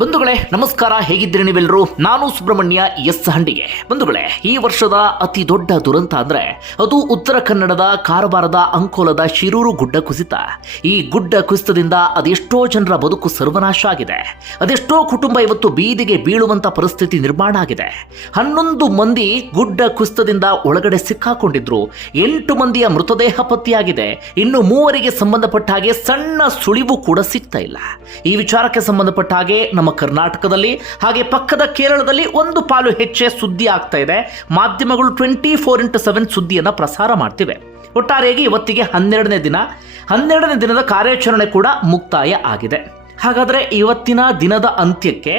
ಬಂಧುಗಳೇ, ನಮಸ್ಕಾರ, ಹೇಗಿದ್ದೀರಿ ನೀವೆಲ್ಲರೂ? ನಾನು ಸುಬ್ರಹ್ಮಣ್ಯ ಎಸ್ ಹಂಡಿಗೆ. ಬಂಧುಗಳೇ, ಈ ವರ್ಷದ ಅತಿ ದೊಡ್ಡ ದುರಂತ ಅಂದ್ರೆ ಅದು ಉತ್ತರ ಕನ್ನಡದ ಕಾರವಾರದ ಅಂಕೋಲದ ಶಿರೂರು ಗುಡ್ಡ ಕುಸಿತ. ಈ ಗುಡ್ಡ ಕುಸಿತದಿಂದ ಅದೆಷ್ಟೋ ಜನರ ಬದುಕು ಸರ್ವನಾಶ ಆಗಿದೆ. ಅದೆಷ್ಟೋ ಕುಟುಂಬ ಇವತ್ತು ಬೀದಿಗೆ ಬೀಳುವಂತ ಪರಿಸ್ಥಿತಿ ನಿರ್ಮಾಣ ಆಗಿದೆ. ಹನ್ನೊಂದು ಮಂದಿ ಗುಡ್ಡ ಕುಸಿತದಿಂದ ಒಳಗಡೆ ಸಿಕ್ಕಾಕೊಂಡಿದ್ರು. ಎಂಟು ಮಂದಿಯ ಮೃತದೇಹ ಪತ್ತೆಯಾಗಿದೆ. ಇನ್ನು ಮೂವರಿಗೆ ಸಂಬಂಧಪಟ್ಟ ಹಾಗೆ ಸಣ್ಣ ಸುಳಿವು ಕೂಡ ಸಿಗ್ತಾ ಇಲ್ಲ. ಈ ವಿಚಾರಕ್ಕೆ ಸಂಬಂಧಪಟ್ಟ ಹಾಗೆ ನಮ್ಮ ಕರ್ನಾಟಕದಲ್ಲಿ ಹಾಗೆ ಪಕ್ಕದ ಕೇರಳದಲ್ಲಿ ಒಂದು ಪಾಲು ಹೆಚ್ಚೆ ಸುದ್ದಿ ಆಗ್ತಾ ಇದೆ. ಮಾಧ್ಯಮಗಳು ಟ್ವೆಂಟಿ ಫೋರ್ ಇಂಟು ಸೆವೆನ್ ಸುದ್ದಿಯನ್ನು ಪ್ರಸಾರ ಮಾಡ್ತಿವೆ. ಒಟ್ಟಾರೆಯಾಗಿ ಇವತ್ತಿಗೆ ಹನ್ನೆರಡನೇ ದಿನ. ಹನ್ನೆರಡನೇ ದಿನದ ಕಾರ್ಯಾಚರಣೆ ಕೂಡ ಮುಕ್ತಾಯ ಆಗಿದೆ. ಹಾಗಾದರೆ ಇವತ್ತಿನ ದಿನದ ಅಂತ್ಯಕ್ಕೆ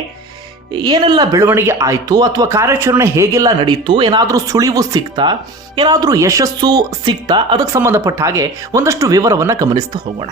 ಏನೆಲ್ಲ ಬೆಳವಣಿಗೆ ಆಯಿತು? ಅಥವಾ ಕಾರ್ಯಾಚರಣೆ ಹೇಗೆಲ್ಲ ನಡೀತು? ಏನಾದರೂ ಸುಳಿವು ಸಿಗ್ತಾ ಏನಾದರೂ ಯಶಸ್ಸು ಸಿಗ್ತಾ ಅದಕ್ಕೆ ಸಂಬಂಧಪಟ್ಟ ಹಾಗೆ ಒಂದಷ್ಟು ವಿವರವನ್ನು ಗಮನಿಸ್ತಾ ಹೋಗೋಣ.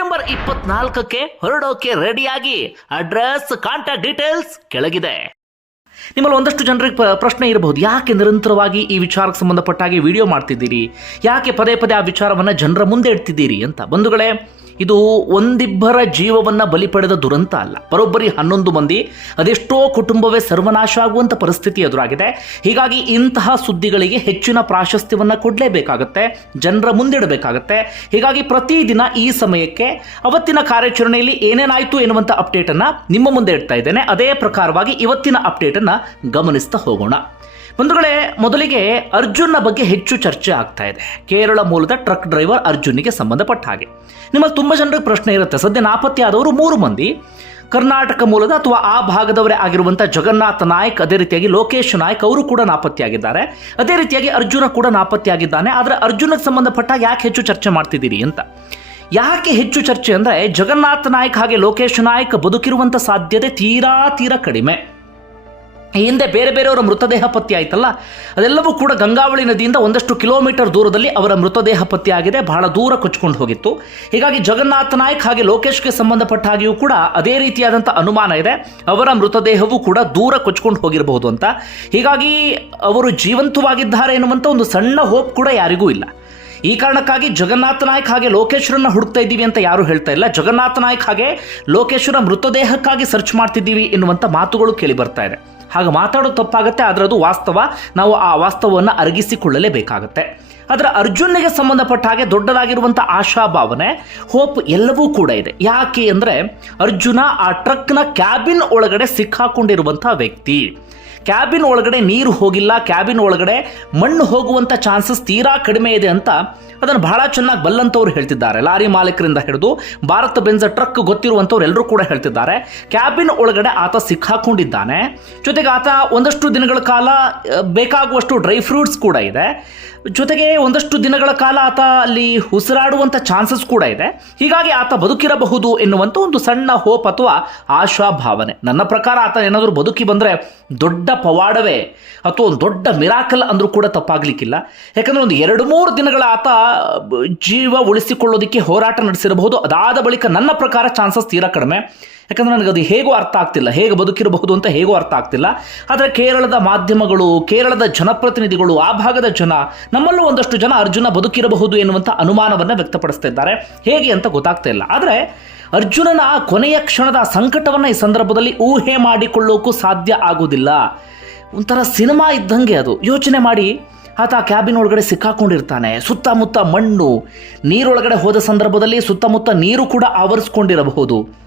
ಇಪ್ಪತ್ನಾಲ್ಕಕ್ಕೆ ಹೊರಡೋಕೆ ರೆಡಿಯಾಗಿ. ಅಡ್ರೆಸ್, ಕಾಂಟ್ಯಾಕ್ಟ್ ಡೀಟೇಲ್ಸ್ ಕೆಳಗಿದೆ. ನಿಮ್ಮಲ್ಲಿ ಒಂದಷ್ಟು ಜನರಿಗೆ ಪ್ರಶ್ನೆ ಇರಬಹುದು. ಯಾಕೆ ನಿರಂತರವಾಗಿ ಈ ವಿಚಾರಕ್ಕೆ ಸಂಬಂಧಪಟ್ಟಾಗಿ ವಿಡಿಯೋ ಮಾಡ್ತಿದ್ದೀರಿ? ಯಾಕೆ ಪದೇ ಪದೇ ಆ ವಿಚಾರವನ್ನು ಜನರ ಮುಂದೆ ಇಡ್ತಿದ್ದೀರಿ ಅಂತ. ಬಂಧುಗಳೇ ಇದು ಒಂದಿಬ್ಬರ ಜೀವವನ್ನ ಬಲಿ ಪಡೆದ ದುರಂತ ಅಲ್ಲ. ಬರೋಬ್ಬರಿ ಹನ್ನೊಂದು ಮಂದಿ, ಅದೆಷ್ಟೋ ಕುಟುಂಬವೇ ಸರ್ವನಾಶ ಆಗುವಂಥ ಪರಿಸ್ಥಿತಿ ಎದುರಾಗಿದೆ. ಹೀಗಾಗಿ ಇಂತಹ ಸುದ್ದಿಗಳಿಗೆ ಹೆಚ್ಚಿನ ಪ್ರಾಶಸ್ತ್ಯವನ್ನು ಕೊಡಲೇಬೇಕಾಗತ್ತೆ, ಜನರ ಮುಂದಿಡಬೇಕಾಗತ್ತೆ. ಹೀಗಾಗಿ ಪ್ರತಿದಿನ ಈ ಸಮಯಕ್ಕೆ ಅವತ್ತಿನ ಕಾರ್ಯಾಚರಣೆಯಲ್ಲಿ ಏನೇನಾಯಿತು ಎನ್ನುವಂಥ ಅಪ್ಡೇಟನ್ನು ನಿಮ್ಮ ಮುಂದೆ ಇಡ್ತಾ ಇದ್ದೇನೆ. ಅದೇ ಪ್ರಕಾರವಾಗಿ ಇವತ್ತಿನ ಅಪ್ಡೇಟನ್ನು ಗಮನಿಸ್ತಾ ಹೋಗೋಣ. ಬಂಧುಗಳೇ, ಮೊದಲಿಗೆ ಅರ್ಜುನ್ನ ಬಗ್ಗೆ ಹೆಚ್ಚು ಚರ್ಚೆ ಆಗ್ತಾ ಇದೆ. ಕೇರಳ ಮೂಲದ ಟ್ರಕ್ ಡ್ರೈವರ್ ಅರ್ಜುನ್ಗೆ ಸಂಬಂಧಪಟ್ಟ ಹಾಗೆ. ನಿಮ್ಮಲ್ಲಿ ತುಂಬ ಜನರಿಗೆ ಪ್ರಶ್ನೆ ಇರುತ್ತೆ. ಸದ್ಯ ನಾಪತ್ತೆಯಾದವರು ಮೂರು ಮಂದಿ. ಕರ್ನಾಟಕ ಮೂಲದ ಅಥವಾ ಆ ಭಾಗದವರೇ ಆಗಿರುವಂಥ ಜಗನ್ನಾಥ ನಾಯ್ಕ್, ಅದೇ ರೀತಿಯಾಗಿ ಲೋಕೇಶ್ ನಾಯ್ಕ್ ಅವರು ಕೂಡ ನಾಪತ್ತೆಯಾಗಿದ್ದಾರೆ ಅದೇ ರೀತಿಯಾಗಿ ಅರ್ಜುನ ಕೂಡ ನಾಪತ್ತೆಯಾಗಿದ್ದಾನೆ ಆದರೆ ಅರ್ಜುನಕ್ಕೆ ಸಂಬಂಧಪಟ್ಟ ಯಾಕೆ ಹೆಚ್ಚು ಚರ್ಚೆ ಮಾಡ್ತಿದ್ದೀರಿ ಅಂತ? ಯಾಕೆ ಹೆಚ್ಚು ಚರ್ಚೆ ಅಂದರೆ ಜಗನ್ನಾಥ ನಾಯ್ಕ ಹಾಗೆ ಲೋಕೇಶ್ ನಾಯ್ಕ ಬದುಕಿರುವಂಥ ಸಾಧ್ಯತೆ ತೀರಾ ತೀರಾ ಕಡಿಮೆ. ಹಿಂದೆ ಬೇರೆ ಬೇರೆಯವರ ಮೃತದೇಹ ಪತ್ತೆ ಆಯ್ತಲ್ಲ? ಅದೆಲ್ಲವೂ ಕೂಡ ಗಂಗಾವಳಿ ನದಿಯಿಂದ ಒಂದಷ್ಟು ಕಿಲೋಮೀಟರ್ ದೂರದಲ್ಲಿ ಅವರ ಮೃತದೇಹ ಪತ್ತೆಯಾಗಿದೆ ಬಹಳ ದೂರ ಕೊಚ್ಕೊಂಡು ಹೋಗಿತ್ತು. ಹೀಗಾಗಿ ಜಗನ್ನಾಥ ನಾಯಕ್ ಹಾಗೆ ಲೋಕೇಶ್ಗೆ ಸಂಬಂಧಪಟ್ಟ ಹಾಗೆಯೂ ಕೂಡ ಅದೇ ರೀತಿಯಾದಂಥ ಅನುಮಾನ ಇದೆ. ಅವರ ಮೃತದೇಹವೂ ಕೂಡ ದೂರ ಕೊಚ್ಕೊಂಡು ಹೋಗಿರಬಹುದು ಅಂತ. ಹೀಗಾಗಿ ಅವರು ಜೀವಂತವಾಗಿದ್ದಾರೆ ಎನ್ನುವಂಥ ಒಂದು ಸಣ್ಣ ಹೋಪ್ ಕೂಡ ಯಾರಿಗೂ ಇಲ್ಲ. ಈ ಕಾರಣಕ್ಕಾಗಿ ಜಗನ್ನಾಥ ನಾಯಕ್ ಹಾಗೆ ಲೋಕೇಶ್ವರನ್ನ ಹುಡುಕ್ತಾ ಇದ್ದೀವಿ ಅಂತ ಯಾರು ಹೇಳ್ತಾ ಇಲ್ಲ. ಜಗನ್ನಾಥ ನಾಯಕ್ ಹಾಗೆ ಲೋಕೇಶ್ವರ ಮೃತದೇಹಕ್ಕಾಗಿ ಸರ್ಚ್ ಮಾಡ್ತಿದ್ದೀವಿ ಎನ್ನುವಂಥ ಮಾತುಗಳು ಕೇಳಿ ಬರ್ತಾ ಇದೆ. ಹಾಗೆ ಮಾತಾಡೋದು ತಪ್ಪಾಗುತ್ತೆ ಆದರೆ ಅದು ವಾಸ್ತವ ನಾವು ಆ ವಾಸ್ತವವನ್ನು ಅರಗಿಸಿಕೊಳ್ಳಲೇಬೇಕಾಗುತ್ತೆ. ಆದರೆ ಅರ್ಜುನಿಗೆ ಸಂಬಂಧಪಟ್ಟ ಹಾಗೆ ದೊಡ್ಡದಾಗಿರುವಂಥ ಆಶಾಭಾವನೆ ಹೋಪ್ ಎಲ್ಲವೂ ಕೂಡ ಇದೆ. ಯಾಕೆ ಅಂದರೆ ಅರ್ಜುನ ಆ ಟ್ರಕ್ನ ಕ್ಯಾಬಿನ್ ಒಳಗಡೆ ಸಿಕ್ಕಾಕೊಂಡಿರುವಂಥ ವ್ಯಕ್ತಿ. ಕ್ಯಾಬಿನ್ ಒಳಗಡೆ ನೀರು ಹೋಗಿಲ್ಲ, ಕ್ಯಾಬಿನ್ ಒಳಗಡೆ ಮಣ್ಣು ಹೋಗುವಂಥ ಚಾನ್ಸಸ್ ತೀರಾ ಕಡಿಮೆ ಇದೆ ಅಂತ ಅದನ್ನು ಬಹಳ ಚೆನ್ನಾಗಿ ಬಲ್ಲಂಥವ್ರು ಹೇಳ್ತಿದ್ದಾರೆ. ಲಾರಿ ಮಾಲೀಕರಿಂದ ಹಿಡಿದು ಭಾರತ ಬೆಂಜ ಟ್ರಕ್ ಗೊತ್ತಿರುವಂಥವ್ರು ಎಲ್ಲರೂ ಕೂಡ ಹೇಳ್ತಿದ್ದಾರೆ. ಕ್ಯಾಬಿನ್ ಒಳಗಡೆ ಆತ ಸಿಕ್ಕಾಕೊಂಡಿದ್ದಾನೆ. ಜೊತೆಗೆ ಆತ ಒಂದಷ್ಟು ದಿನಗಳ ಕಾಲ ಬೇಕಾಗುವಷ್ಟು ಡ್ರೈ ಫ್ರೂಟ್ಸ್ ಕೂಡ ಇದೆ. ಜೊತೆಗೆ ಒಂದಷ್ಟು ದಿನಗಳ ಕಾಲ ಆತ ಅಲ್ಲಿ ಉಸಿರಾಡುವಂಥ ಚಾನ್ಸಸ್ ಕೂಡ ಇದೆ. ಹೀಗಾಗಿ ಆತ ಬದುಕಿರಬಹುದು ಎನ್ನುವಂಥ ಒಂದು ಸಣ್ಣ ಹೋಪ್ ಅಥವಾ ಆಶಾಭಾವನೆ. ನನ್ನ ಪ್ರಕಾರ ಆತ ಏನಾದರೂ ಬದುಕಿ ಬಂದರೆ ದೊಡ್ಡ ಪವಾಡವೇ? ಅಥವಾ ಒಂದು ದೊಡ್ಡ ಮಿರಾಕಲ್ ಅಂದರೂ ಕೂಡ ತಪ್ಪಾಗಲಿಕ್ಕಿಲ್ಲ. ಯಾಕಂದರೆ ಒಂದು ಎರಡು ಮೂರು ದಿನಗಳ ಆತ ಜೀವ ಉಳಿಸಿಕೊಳ್ಳೋದಕ್ಕೆ ಹೋರಾಟ ನಡೆಸಿರಬಹುದು. ಅದಾದ ಬಳಿಕ ನನ್ನ ಪ್ರಕಾರ ಚಾನ್ಸಸ್ ತೀರಾ ಕಡಿಮೆ. ಯಾಕಂದರೆ ನನಗೆ ಅದು ಹೇಗೂ ಅರ್ಥ ಆಗ್ತಿಲ್ಲ, ಹೇಗೆ ಬದುಕಿರಬಹುದು ಅಂತ ಹೇಗೂ ಅರ್ಥ ಆಗ್ತಿಲ್ಲ. ಆದರೆ ಕೇರಳದ ಮಾಧ್ಯಮಗಳು, ಕೇರಳದ ಜನಪ್ರತಿನಿಧಿಗಳು, ಆ ಭಾಗದ ಜನ, ನಮ್ಮಲ್ಲೂ ಒಂದಷ್ಟು ಜನ ಅರ್ಜುನ ಬದುಕಿರಬಹುದು ಎನ್ನುವಂಥ ಅನುಮಾನವನ್ನು ವ್ಯಕ್ತಪಡಿಸ್ತಾ ಇದ್ದಾರೆ. ಹೇಗೆ ಅಂತ ಗೊತ್ತಾಗ್ತಾ ಇಲ್ಲ. ಆದರೆ ಅರ್ಜುನನ ಆ ಕೊನೆಯ ಕ್ಷಣದ ಸಂಕಟವನ್ನು ಈ ಸಂದರ್ಭದಲ್ಲಿ ಊಹೆ ಮಾಡಿಕೊಳ್ಳೋಕ್ಕೂ ಸಾಧ್ಯ ಆಗೋದಿಲ್ಲ. ಒಂಥರ ಸಿನಿಮಾ ಇದ್ದಂಗೆ ಅದು. ಯೋಚನೆ ಮಾಡಿ, ಆತ ಕ್ಯಾಬಿನ್ ಒಳಗಡೆ ಸಿಕ್ಕಾಕೊಂಡಿರ್ತಾನೆ. ಸುತ್ತಮುತ್ತ ಮಣ್ಣು, ನೀರೊಳಗಡೆ ಹೋದ ಸಂದರ್ಭದಲ್ಲಿ ಸುತ್ತಮುತ್ತ ನೀರು ಕೂಡ ಆವರಿಸ್ಕೊಂಡಿರಬಹುದು.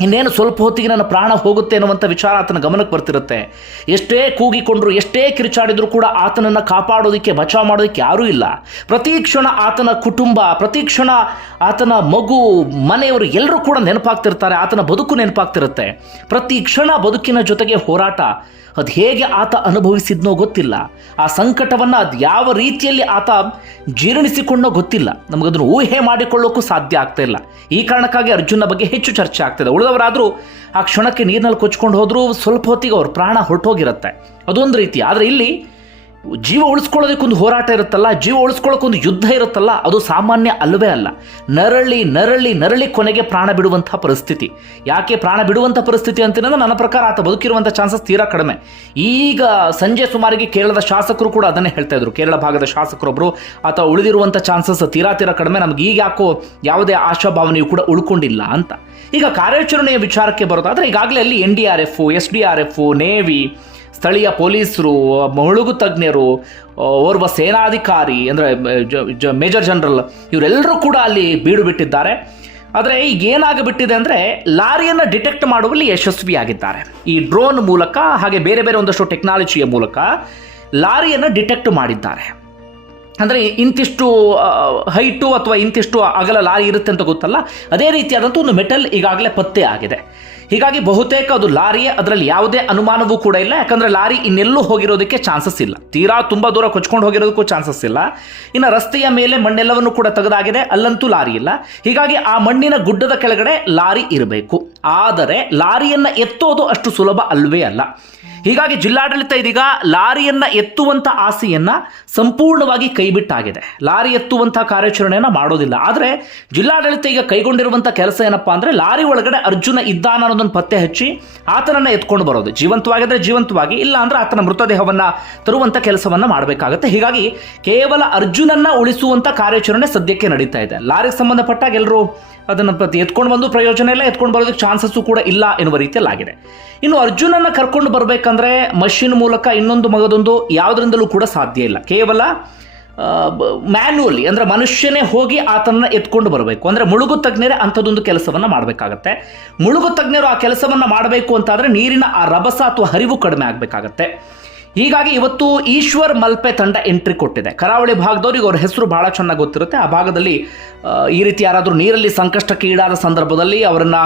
ಇನ್ನೇನು ಸ್ವಲ್ಪ ಹೊತ್ತಿಗೆ ನನ್ನ ಪ್ರಾಣ ಹೋಗುತ್ತೆ ಅನ್ನುವಂಥ ವಿಚಾರ ಆತನ ಗಮನಕ್ಕೆ ಬರ್ತಿರುತ್ತೆ. ಎಷ್ಟೇ ಕೂಗಿಕೊಂಡ್ರು, ಎಷ್ಟೇ ಕಿರುಚಾಡಿದ್ರು ಕೂಡ ಆತನನ್ನು ಕಾಪಾಡೋದಕ್ಕೆ ಬಚಾವ್ ಮಾಡೋದಕ್ಕೆ ಯಾರೂ ಇಲ್ಲ. ಪ್ರತಿ ಕ್ಷಣ ಆತನ ಕುಟುಂಬ, ಪ್ರತಿ ಕ್ಷಣ ಆತನ ಮಗು, ಮನೆಯವರು ಎಲ್ಲರೂ ಕೂಡ ನೆನಪಾಗ್ತಿರ್ತಾರೆ, ಆತನ ಬದುಕು ನೆನಪಾಗ್ತಿರುತ್ತೆ. ಪ್ರತಿ ಕ್ಷಣ ಬದುಕಿನ ಜೊತೆಗೆ ಹೋರಾಟ, ಅದು ಹೇಗೆ ಆತ ಅನುಭವಿಸಿದ್ನೋ ಗೊತ್ತಿಲ್ಲ. ಆ ಸಂಕಟವನ್ನು ಅದು ಯಾವ ರೀತಿಯಲ್ಲಿ ಆತ ಜೀರ್ಣಿಸಿಕೊಂಡೋ ಗೊತ್ತಿಲ್ಲ. ನಮಗದನ್ನು ಊಹೆ ಮಾಡಿಕೊಳ್ಳೋಕ್ಕೂ ಸಾಧ್ಯ ಆಗ್ತಾ ಇಲ್ಲ. ಈ ಕಾರಣಕ್ಕಾಗಿ ಅರ್ಜುನ ಬಗ್ಗೆ ಹೆಚ್ಚು ಚರ್ಚೆ ಆಗ್ತಿದೆ ಉಳಿದವರಾದರೂ ಆ ಕ್ಷಣಕ್ಕೆ ನೀರಿನಲ್ಲಿ ಕೊಚ್ಕೊಂಡು ಹೋದರೂ ಸ್ವಲ್ಪ ಹೊತ್ತಿಗೆ ಅವ್ರ ಪ್ರಾಣ ಹೊರಟೋಗಿರುತ್ತೆ. ಅದೊಂದು ರೀತಿ. ಆದರೆ ಇಲ್ಲಿ ಜೀವ ಉಳಿಸ್ಕೊಳ್ಳೋದಕ್ಕೊಂದು ಹೋರಾಟ ಇರುತ್ತಲ್ಲ, ಜೀವ ಉಳಿಸ್ಕೊಳ್ಳೋಕ್ಕೊಂದು ಯುದ್ಧ ಇರುತ್ತಲ್ಲ, ಅದು ಸಾಮಾನ್ಯ ಅಲ್ಲವೇ ಅಲ್ಲ. ನರಳಿ ನರಳಿ ನರಳಿ ಕೊನೆಗೆ ಪ್ರಾಣ ಬಿಡುವಂಥ ಪರಿಸ್ಥಿತಿ. ಯಾಕೆ ಪ್ರಾಣ ಬಿಡುವಂಥ ಪರಿಸ್ಥಿತಿ ಅಂತಿರೋದು ನನ್ನ ಪ್ರಕಾರ ಆತ ಬದುಕಿರುವಂಥ ಚಾನ್ಸಸ್ ತೀರಾ ಕಡಿಮೆ. ಈಗ ಸಂಜೆ ಸುಮಾರಿಗೆ ಕೇರಳದ ಶಾಸಕರು ಕೂಡ ಅದನ್ನೇ ಹೇಳ್ತಾ ಇದ್ರು. ಕೇರಳ ಭಾಗದ ಶಾಸಕರೊಬ್ಬರು ಆತ ಉಳಿದಿರುವಂಥ ಚಾನ್ಸಸ್ ತೀರಾ ತೀರಾ ಕಡಿಮೆ, ನಮ್ಗೆ ಈಗ ಯಾಕೋ ಯಾವುದೇ ಆಶಾಭಾವನೆಯು ಕೂಡ ಉಳ್ಕೊಂಡಿಲ್ಲ ಅಂತ. ಈಗ ಕಾರ್ಯಾಚರಣೆಯ ವಿಚಾರಕ್ಕೆ ಬರೋದಾದರೆ ಈಗಾಗಲೇ ಅಲ್ಲಿ N D R F, S D R F, navy ಸ್ಥಳೀಯ ಪೊಲೀಸರು ಮುಳುಗು ತಜ್ಞರು ಓರ್ವ ಸೇನಾಧಿಕಾರಿ, ಅಂದರೆ ಮೇಜರ್ ಜನರಲ್ ಇವರೆಲ್ಲರೂ ಕೂಡ ಅಲ್ಲಿ ಬೀಡು ಬಿಟ್ಟಿದ್ದಾರೆ. ಆದರೆ ಈಗ ಏನಾಗಿಬಿಟ್ಟಿದೆ ಅಂದರೆ ಲಾರಿಯನ್ನು ಡಿಟೆಕ್ಟ್ ಮಾಡುವಲ್ಲಿ ಯಶಸ್ವಿಯಾಗಿದ್ದಾರೆ. ಈ ಡ್ರೋನ್ ಮೂಲಕ, ಹಾಗೆ ಬೇರೆ ಬೇರೆ ಒಂದಷ್ಟು ಟೆಕ್ನಾಲಜಿಯ ಮೂಲಕ ಲಾರಿಯನ್ನು ಡಿಟೆಕ್ಟ್ ಮಾಡಿದ್ದಾರೆ. ಅಂದರೆ ಇಂತಿಷ್ಟು ಹೈಟು ಅಥವಾ ಇಂತಿಷ್ಟು ಅಗಲ ಲಾರಿ ಇರುತ್ತೆ ಅಂತ ಗೊತ್ತಲ್ಲ? ಅದೇ ರೀತಿಯಾದಂಥ ಒಂದು ಮೆಟಲ್ ಈಗಾಗಲೇ ಪತ್ತೆ ಆಗಿದೆ. ಹೀಗಾಗಿ ಬಹುತೇಕ ಅದು ಲಾರಿಯೇ ಅದರಲ್ಲಿ ಯಾವುದೇ ಅನುಮಾನವೂ ಕೂಡ ಇಲ್ಲ. ಯಾಕಂದ್ರೆ ಲಾರಿ ಇನ್ನೆಲ್ಲೂ ಹೋಗಿರೋದಕ್ಕೆ ಚಾನ್ಸಸ್ ಇಲ್ಲ. ತೀರಾ ತುಂಬಾ ದೂರ ಕೊಚ್ಕೊಂಡು ಹೋಗಿರೋದಕ್ಕೂ ಚಾನ್ಸಸ್ ಇಲ್ಲ. ಇನ್ನು ರಸ್ತೆಯ ಮೇಲೆ ಮಣ್ಣೆಲ್ಲವನ್ನು ಕೂಡ ತೆಗೆದಾಗಿದೆ. ಅಲ್ಲಂತೂ ಲಾರಿ ಇಲ್ಲ. ಹೀಗಾಗಿ ಆ ಮಣ್ಣಿನ ಗುಡ್ಡದ ಕೆಳಗಡೆ ಲಾರಿ ಇರಬೇಕು. ಆದರೆ ಲಾರಿಯನ್ನು ಎತ್ತೋದು ಅಷ್ಟು ಸುಲಭ ಅಲ್ವೇ ಅಲ್ಲ. ಹೀಗಾಗಿ ಜಿಲ್ಲಾಡಳಿತ ಇದೀಗ ಲಾರಿಯನ್ನು ಎತ್ತುವಂಥ ಆಸೆಯನ್ನು ಸಂಪೂರ್ಣವಾಗಿ ಕೈಬಿಟ್ಟಾಗಿದೆ. ಲಾರಿ ಎತ್ತುವಂಥ ಕಾರ್ಯಾಚರಣೆಯನ್ನು ಮಾಡೋದಿಲ್ಲ. ಆದರೆ ಜಿಲ್ಲಾಡಳಿತ ಈಗ ಕೈಗೊಂಡಿರುವಂಥ ಕೆಲಸ ಏನಪ್ಪ ಅಂದರೆ ಲಾರಿ ಒಳಗಡೆ ಅರ್ಜುನ ಇದ್ದಾನ ಅನ್ನೋದನ್ನು ಪತ್ತೆ ಹಚ್ಚಿ ಆತನನ್ನು ಎತ್ಕೊಂಡು ಬರೋದು. ಜೀವಂತವಾಗಿದ್ರೆ ಜೀವಂತವಾಗಿ, ಇಲ್ಲ ಅಂದ್ರೆ ಆತನ ಮೃತದೇಹವನ್ನು ತರುವಂಥ ಕೆಲಸವನ್ನು ಮಾಡಬೇಕಾಗುತ್ತೆ. ಹೀಗಾಗಿ ಕೇವಲ ಅರ್ಜುನನ್ನು ಉಳಿಸುವಂಥ ಕಾರ್ಯಾಚರಣೆ ಸದ್ಯಕ್ಕೆ ನಡೀತಾ ಇದೆ. ಲಾರಿಗೆ ಸಂಬಂಧಪಟ್ಟಾಗ ಎಲ್ಲರೂ ಅದನ್ನು ಪ್ರತಿ ಎತ್ಕೊಂಡು ಬಂದು ಪ್ರಯೋಜನ ಇಲ್ಲ, ಎತ್ಕೊಂಡು ಬರೋದಕ್ಕೆ ಚಾನ್ಸಸ್ಸು ಕೂಡ ಇಲ್ಲ ಎನ್ನುವ ರೀತಿಯಲ್ಲಾಗಿದೆ. ಇನ್ನು ಅರ್ಜುನನ್ನು ಕರ್ಕೊಂಡು ಬರಬೇಕಂದ್ರೆ ಮಷಿನ್ ಮೂಲಕ ಇನ್ನೊಂದು ಮಗದೊಂದು ಯಾವುದರಿಂದಲೂ ಕೂಡ ಸಾಧ್ಯ ಇಲ್ಲ. ಕೇವಲ ಮ್ಯಾನ್ಯುವಲಿ ಅಂದರೆ ಮನುಷ್ಯನೇ ಹೋಗಿ ಆತನನ್ನು ಎತ್ಕೊಂಡು ಬರಬೇಕು. ಅಂದರೆ ಮುಳುಗು ತಜ್ಞರೇ ಅಂಥದ್ದೊಂದು ಕೆಲಸವನ್ನು ಮಾಡಬೇಕಾಗತ್ತೆ. ಮುಳುಗು ತಜ್ಞರು ಆ ಕೆಲಸವನ್ನು ಮಾಡಬೇಕು ಅಂತಾದರೆ ನೀರಿನ ಆ ರಭಸ ಅಥವಾ ಹರಿವು ಕಡಿಮೆ ಆಗಬೇಕಾಗತ್ತೆ. ಹೀಗಾಗಿ ಇವತ್ತು ಈಶ್ವರ್ ಮಲ್ಪೆ ತಂಡ ಎಂಟ್ರಿ ಕೊಟ್ಟಿದೆ. ಕರಾವಳಿ ಭಾಗದವ್ರಿಗೆ ಅವ್ರ ಹೆಸರು ಬಹಳ ಚೆನ್ನಾಗಿ ಗೊತ್ತಿರುತ್ತೆ. ಆ ಭಾಗದಲ್ಲಿ ಈ ರೀತಿ ಯಾರಾದರೂ ನೀರಲ್ಲಿ ಸಂಕಷ್ಟಕ್ಕೆ ಈಡಾದ ಸಂದರ್ಭದಲ್ಲಿ ಅವರನ್ನು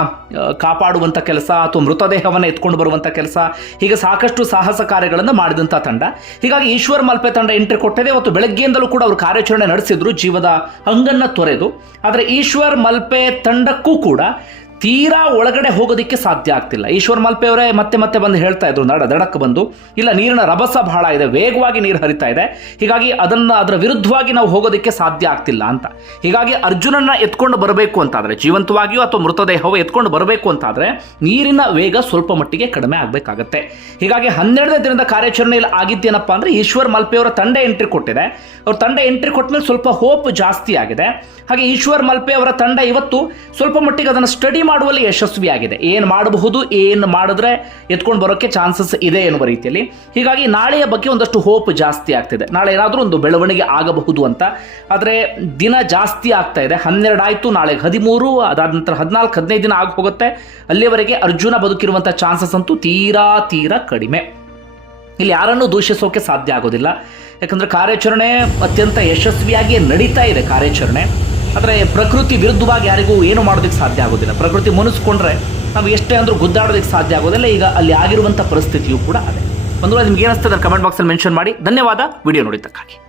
ಕಾಪಾಡುವಂಥ ಕೆಲಸ ಅಥವಾ ಮೃತದೇಹವನ್ನು ಎತ್ಕೊಂಡು ಬರುವಂಥ ಕೆಲಸ, ಹೀಗೆ ಸಾಕಷ್ಟು ಸಾಹಸ ಕಾರ್ಯಗಳನ್ನು ಮಾಡಿದಂಥ ತಂಡ. ಹೀಗಾಗಿ ಈಶ್ವರ್ ಮಲ್ಪೆ ತಂಡ ಎಂಟ್ರಿ ಕೊಟ್ಟಿದೆ. ಇವತ್ತು ಬೆಳಗ್ಗೆಯಿಂದಲೂ ಕೂಡ ಅವರು ಕಾರ್ಯಾಚರಣೆ ನಡೆಸಿದ್ರು. ಜೀವದ ಹಂಗನ್ನು ತೊರೆದು. ಆದರೆ ಈಶ್ವರ್ ಮಲ್ಪೆ ತಂಡಕ್ಕೂ ಕೂಡ ತೀರಾ ಒಳಗಡೆ ಹೋಗೋದಕ್ಕೆ ಸಾಧ್ಯ ಆಗ್ತಿಲ್ಲ. ಈಶ್ವರ್ ಮಲ್ಪೆ ಅವರೇ ಮತ್ತೆ ಮತ್ತೆ ಬಂದು ಹೇಳ್ತಾ ಇದ್ರು, ನಡ, ದಡಕ್ಕೆ ಬಂದು. ಇಲ್ಲ, ನೀರಿನ ರಭಸ ಬಹಳ ಇದೆ, ವೇಗವಾಗಿ ನೀರು ಹರಿತಾ ಇದೆ. ಹೀಗಾಗಿ ಅದನ್ನು ಅದರ ವಿರುದ್ಧವಾಗಿ ನಾವು ಹೋಗೋದಕ್ಕೆ ಸಾಧ್ಯ ಆಗ್ತಿಲ್ಲ ಅಂತ. ಹೀಗಾಗಿ ಅರ್ಜುನನ್ನ ಎತ್ಕೊಂಡು ಬರಬೇಕು ಅಂತಾದರೆ, ಜೀವಂತವಾಗಿಯೋ ಅಥವಾ ಮೃತದೇಹವೋ ಎತ್ಕೊಂಡು ಬರಬೇಕು ಅಂತಾದರೆ, ನೀರಿನ ವೇಗ ಸ್ವಲ್ಪ ಮಟ್ಟಿಗೆ ಕಡಿಮೆ ಆಗಬೇಕಾಗತ್ತೆ. ಹೀಗಾಗಿ ಹನ್ನೆರಡನೇ ದಿನದ ಕಾರ್ಯಾಚರಣೆಯಲ್ಲಿ ಆಗಿದ್ದೇನಪ್ಪ ಅಂದರೆ, ಈಶ್ವರ್ ಮಲ್ಪೆ ಅವರ ತಂಡ ಎಂಟ್ರಿ ಕೊಟ್ಟಿದೆ. ಅವ್ರ ತಂಡ ಎಂಟ್ರಿ ಕೊಟ್ಟ ಮೇಲೆ ಸ್ವಲ್ಪ ಹೋಪ್ ಜಾಸ್ತಿ ಆಗಿದೆ. ಹಾಗೆ ಈಶ್ವರ್ ಮಲ್ಪೆ ಅವರ ತಂಡ ಇವತ್ತು ಸ್ವಲ್ಪ ಮಟ್ಟಿಗೆ ಅದನ್ನು ಸ್ಟಡಿ ಮಾಡುವಲ್ಲಿ ಯಶಸ್ವಿಯಾಗಿದೆ. ಏನು ಮಾಡಬಹುದು, ಏನು ಮಾಡಿದ್ರೆ ಎತ್ಕೊಂಡು ಬರೋಕ್ಕೆ ಚಾನ್ಸಸ್ ಇದೆ ಎನ್ನುವ ರೀತಿಯಲ್ಲಿ. ಹೀಗಾಗಿ ನಾಳೆಯ ಬಗ್ಗೆ ಒಂದಷ್ಟು ಹೋಪ್ ಜಾಸ್ತಿ ಆಗ್ತಿದೆ. ನಾಳೆ ಏನಾದರೂ ಒಂದು ಬೆಳವಣಿಗೆ ಆಗಬಹುದು ಅಂತ. ಆದರೆ ದಿನ ಜಾಸ್ತಿ ಆಗ್ತಾ ಇದೆ. ಹನ್ನೆರಡು ಆಯಿತು, ನಾಳೆ ಹದಿಮೂರು, ಅದಾದ ನಂತರ ಹದಿನಾಲ್ಕು, ಹದಿನೈದು ದಿನ ಆಗಿ ಹೋಗುತ್ತೆ. ಅಲ್ಲಿಯವರೆಗೆ ಅರ್ಜುನ ಬದುಕಿರುವಂಥ ಚಾನ್ಸಸ್ ಅಂತೂ ತೀರಾ ತೀರಾ ಕಡಿಮೆ. ಇಲ್ಲಿ ಯಾರನ್ನು ದೂಷಿಸೋಕೆ ಸಾಧ್ಯ ಆಗೋದಿಲ್ಲ. ಯಾಕಂದರೆ ಕಾರ್ಯಾಚರಣೆ ಅತ್ಯಂತ ಯಶಸ್ವಿಯಾಗಿ ನಡೀತಾ ಇದೆ ಕಾರ್ಯಾಚರಣೆ. ಆದರೆ ಪ್ರಕೃತಿ ವಿರುದ್ಧವಾಗಿ ಯಾರಿಗೂ ಏನು ಮಾಡೋದಕ್ಕೆ ಸಾಧ್ಯ ಆಗೋದಿಲ್ಲ. ಪ್ರಕೃತಿ ಮನಸ್ಕೊಂಡ್ರೆ ನಾವು ಎಷ್ಟೇ ಅಂದರೂ ಗುದ್ದಾಡೋದಕ್ಕೆ ಸಾಧ್ಯ ಆಗೋದಿಲ್ಲ. ಈಗ ಅಲ್ಲಿ ಆಗಿರುವಂಥ ಪರಿಸ್ಥಿತಿಯೂ ಕೂಡ ಅದೇ. ಒಂದು ನಿಮ್ಗೆ ಏನಿಸ್ತದೆ ಕಮೆಂಟ್ ಬಾಕ್ಸಲ್ಲಿ ಮೆನ್ಷನ್ ಮಾಡಿ. ಧನ್ಯವಾದ. ವಿಡಿಯೋ ನೋಡಿದ್ದಕ್ಕಾಗಿ.